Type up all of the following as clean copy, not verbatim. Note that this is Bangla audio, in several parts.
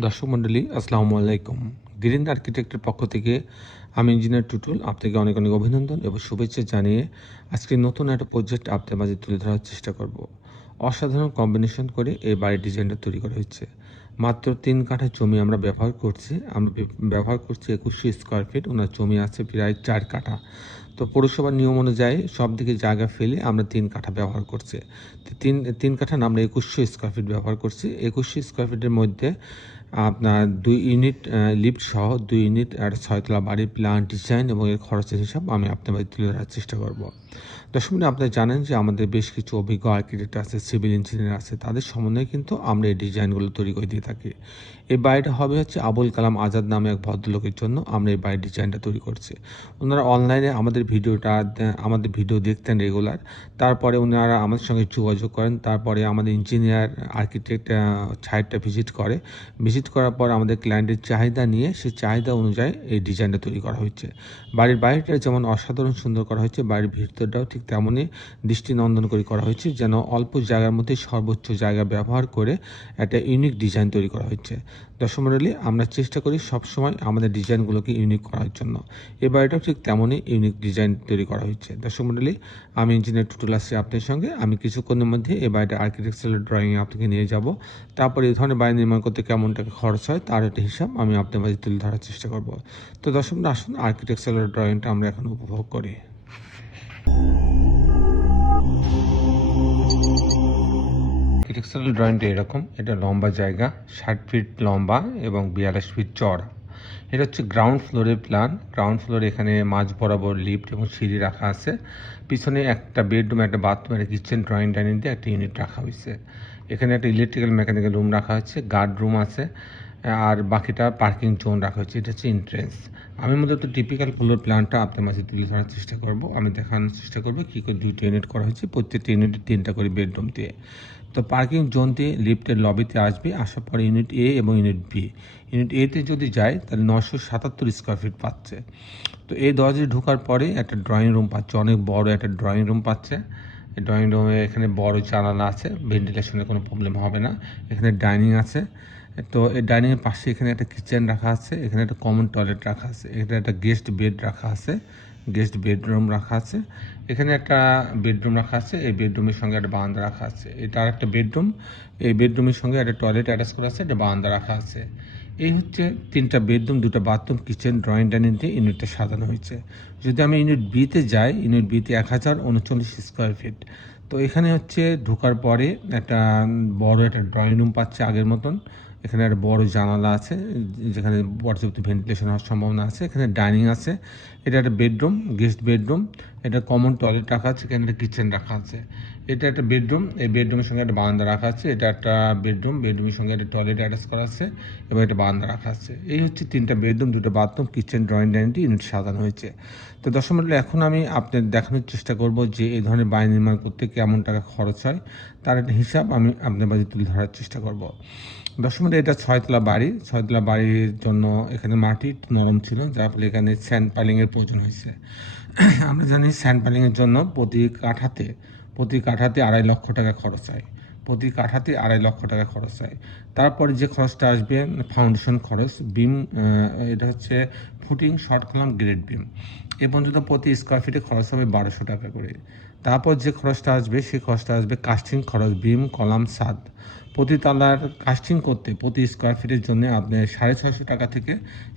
দর্শক মণ্ডলী আসসালামু আলাইকুম। গ্রিন আর্কিটেক্টের পক্ষ থেকে আমি ইঞ্জিনিয়ার টুটুল আপনাকে অনেক অনেক অভিনন্দন এবং শুভেচ্ছা জানিয়ে আজকে নতুন একটা প্রজেক্ট আপনার মাঝে তুলে ধরার চেষ্টা করব। অসাধারণ কম্বিনেশন করে এই বাড়ির ডিজাইনটা তৈরি করা হয়েছে। মাত্র ৩ কাঠা জমি আমরা ব্যবহার করছি। আমরা ব্যবহার করছি ২১০০ স্কোয়ার ফিট। ওনার জমি আছে প্রায় ৪ কাঠা। তো পৌরসভার নিয়ম অনুযায়ী সব দিকে জায়গা ফেলে আমরা ৩ কাঠা ব্যবহার করছি। তো তিন কাঠা না, আমরা ২১০০ স্কোয়ার ফিট ব্যবহার করছি। ২১০০ স্কোয়ার ফিটের মধ্যে আপনার ২ ইউনিট লিফট সহ ২ ইউনিট একটা ৬ তলা বাড়ির প্ল্যান, ডিজাইন এবং এর খরচের হিসাব আমি আপনাদের তুলে ধরার চেষ্টা করব। দর্শক বন্ধু, আপনারা জানেন যে আমাদের বেশ কিছু অভিজ্ঞ আর্কিটেক্ট আছে, সিভিল ইঞ্জিনিয়ার আছে, তাদের সমন্বয়ে কিন্তু আমরা এই ডিজাইনগুলো তৈরি করে দিয়ে থাকি। এই বাড়িটা হবে হচ্ছে আবুল কালাম আজাদ নামে এক ভদ্রলোকের জন্য আমরা এই বাড়ির ডিজাইনটা তৈরি করছি। ওনারা অনলাইনে আমাদের ভিডিও দেখতেন রেগুলার। তারপরে ওনারা আমাদের সঙ্গে যোগাযোগ করেন। তারপরে আমাদের ইঞ্জিনিয়ার আর্কিটেক্ট সাইটটা ভিজিট করার পর আমাদের ক্লায়েন্টের চাহিদা নিয়ে সেই চাহিদা অনুযায়ী এই ডিজাইনটা তৈরি করা হয়েছে। বাড়ির বাইরেটা যেমন অসাধারণ সুন্দর করা হয়েছে, বাড়ির ভিতরটাও ঠিক তেমনই দৃষ্টিনন্দন করে করা হয়েছে, যেন অল্প জায়গার মধ্যে সর্বোচ্চ জায়গা ব্যবহার করে একটা ইউনিক ডিজাইন তৈরি করা হয়েছে। দর্শক মণ্ডলী, আমরা চেষ্টা করি সবসময় আমাদের ডিজাইনগুলোকে ইউনিক করার জন্য। এই বাড়িটাও ঠিক তেমনই ইউনিক ডিজাইন তৈরি করা হয়েছে। দর্শক মণ্ডলী, আমি ইঞ্জিনিয়ার টুটুল আসছি আপনার সঙ্গে। আমি কিছুক্ষণের মধ্যে এই বাড়িটার আর্কিটেকচারাল ড্রয়িংয়ে আপনাকে নিয়ে যাব। তারপর এই ধরনের বাড়ি নির্মাণ করতে কেমন টাকা খরচ হয় তার একটা হিসাব আমি আপনার মাঝে তুলে ধরার চেষ্টা করব। তো দর্শক, আসুন আর্কিটেকচারাল ড্রয়িংটা আমরা এখন উপভোগ করি। আর্কিটেকচারাল ড্রয়িংটা এরকম। এটা লম্বা জায়গা ৬০ ফিট লম্বা এবং ৪২ ফিট চড়া। এটা হচ্ছে গ্রাউন্ড ফ্লোরের প্ল্যান। গ্রাউন্ড ফ্লোরে এখানে মাঝ বরাবর লিফট এবং সিঁড়ি রাখা আছে। পিছনে একটা বেডরুম, একটা বাথরুম, একটা কিচেন, ড্রয়িং ডাইনিং দিয়ে একটা ইউনিট রাখা হয়েছে। এখানে একটা ইলেকট্রিক্যাল মেকানিক্যাল রুম রাখা হয়েছে, গার্ড রুম আছে, আর বাকিটা পার্কিং জোন রাখা হয়েছে। এটা হচ্ছে এন্ট্রেন্স। আমি মূলত টিপিক্যাল ফ্লোর প্ল্যানটা আপনার মাঝে তুলে ধরার চেষ্টা করব। আমি দেখানোর চেষ্টা করব কী করে 2টা ইউনিট করা হয়েছে, প্রত্যেকটা ইউনিটে 3টা করে বেডরুম দিয়ে। তো পার্কিং জোন দিয়ে লিফটের লবিতে আসবে, আসার পরে ইউনিট এ এবং ইউনিট বি। ইউনিট এতে যদি যায় তাহলে ৯৭৭ স্কোয়ার ফিট পাচ্ছে। তো এই দরজায় ঢোকার পরে একটা ড্রয়িং রুম পাচ্ছে, অনেক বড় একটা ড্রয়িং রুম পাচ্ছে। এই ড্রয়িং রুমে এখানে বড় জানালা আছে, ভেন্টিলেশনের কোনো প্রবলেম হবে না। এখানে ডাইনিং আছে। তো এই ডাইনিংয়ের পাশে এখানে একটা কিচেন রাখা আছে, এখানে একটা কমন টয়লেট রাখা আছে, এখানে একটা গেস্ট বেড রাখা আছে, গেস্ট বেডরুম রাখা আছে, এখানে একটা বেডরুম রাখা আছে। এই বেডরুমের সঙ্গে একটা বারান্দা রাখা আছে। এটা আর একটা বেডরুম। এই বেডরুমের সঙ্গে একটা টয়লেট অ্যাটাচ করা আছে, একটা বারান্দা রাখা আছে। এই হচ্ছে 3টা বেডরুম, 2টা বাথরুম, কিচেন, ড্রয়িং ডাইনিং দিয়ে ইউনিটটা সাজানো হয়েছে। যদি আমি ইউনিট বিতে যাই, ইউনিট বিতে 1039 স্কোয়ার ফিট। তো এখানে হচ্ছে ঢোকার পরে একটা বড় একটা ড্রয়িং রুম পাচ্ছে আগের মতন। এখানে একটা বড় জানালা আছে যেখানে পর্যাপ্ত ভেন্টিলেশন হওয়ার সম্ভাবনা আছে। এখানে ডাইনিং আছে। এটা একটা বেডরুম, গেস্ট বেডরুম। এটা কমন টয়লেট রাখা আছে, এখানে একটা কিচেন রাখা আছে। এটা একটা বেডরুম, এই বেডরুমের সঙ্গে একটা বারান্দা রাখা আছে। এটা একটা বেডরুম, বেডরুমের সঙ্গে একটা টয়লেট অ্যাটাচ করা আছে এবং একটা বারান্দা রাখা আছে। এই হচ্ছে 3টা বেডরুম, 2টা bathroom, kitchen, drawing dining unit সাজানো হয়েছে। তো দর্শক মণ্ডলী, এখন আমি আপনাদের দেখানোর চেষ্টা করব যে এই ধরনের বাড়ি নির্মাণ করতে কেমন টাকা খরচ হয় তার একটা হিসাব আমি আপনার মাঝে তুলে ধরার চেষ্টা করব। দর্শক মণ্ডলী, এটা ৬ তলা বাড়ি। ৬ তলা বাড়ির জন্য এখানে মাটি একটু নরম ছিল, যার ফলে এখানে স্যান্ড পাইলিংয়ের প্রয়োজন হয়েছে। আমরা জানি স্যান্ড পাইলিংয়ের জন্য প্রতি কাঠাতে ২.৫ লক্ষ টাকা খরচ হয়। প্রতি কাঠাতে ২.৫ লক্ষ টাকা খরচ হয়। তারপরে যে খরচটা আসবে ফাউন্ডেশন খরচ, বিম, এটা হচ্ছে footing, short column, grade beam. এ পর্যন্ত প্রতি স্কোয়ার ফিটে খরচ হবে ১২০০ টাকা করে। তারপর যে খরচটা আসবে সেই খরচটা আসবে কাস্টিং খরচ, বিম, কলাম, ছাদ। প্রতি তলার কাস্টিং করতে প্রতি স্কোয়ার ফিটের জন্য আপনার ৬৫০ টাকা থেকে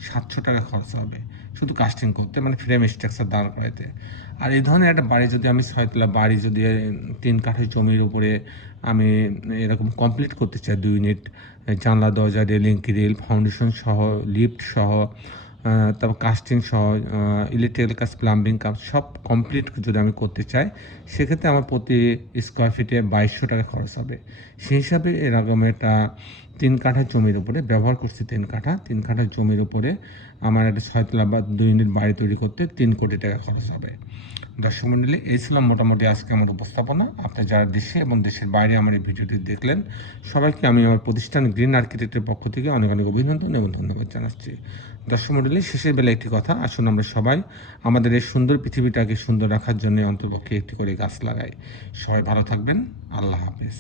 ৭০০ টাকা খরচ হবে শুধু কাস্টিং করতে, মানে ফ্রেম স্ট্রাকচার দাঁড় করাইতে। আর এই ধরনের একটা বাড়ি যদি আমি ৬ তলা বাড়ি যদি ৩ কাঠা জমির উপরে আমি এরকম কমপ্লিট করতে চাই, 2 ইউনিট, জানলা, দরজা, রেলিং, গ্রিল, ফাউন্ডেশন সহ, লিফট সহ, তারপর কাস্টিং সহ, ইলেকট্রিক্যাল কাজ, প্লাম্বিং কাজ সব কমপ্লিট যদি আমি করতে চাই, সেক্ষেত্রে আমার প্রতি স্কোয়ার ফিটে ২২০০ টাকা খরচ হবে। সেই হিসাবে এরকম একটা 3 কাঠা জমির উপরে ব্যবহার করছি। 3 কাঠা জমির উপরে আমার একটা ৬ তলা বা 2 ইউনিট বাড়ি তৈরি করতে 3 কোটি টাকা খরচ হবে। দর্শক মণ্ডলী, এই ছিল মোটামুটি আজকে আমার উপস্থাপনা। আপনি যারা দেশে এবং দেশের বাইরে আমার এই ভিডিওটি দেখলেন, সবাইকে আমি আমার প্রতিষ্ঠান গ্রিন আর্কিটেক্টের পক্ষ থেকে অনেক অনেক অভিনন্দন এবং ধন্যবাদ জানাচ্ছি। দর্শক মণ্ডলী, শেষের বেলা একটি কথা, আসুন আমরা সবাই আমাদের এই সুন্দর পৃথিবীটাকে সুন্দর রাখার জন্য অন্তপক্ষে একটি করে গাছ লাগাই। সবাই ভালো থাকবেন। আল্লাহ হাফেজ।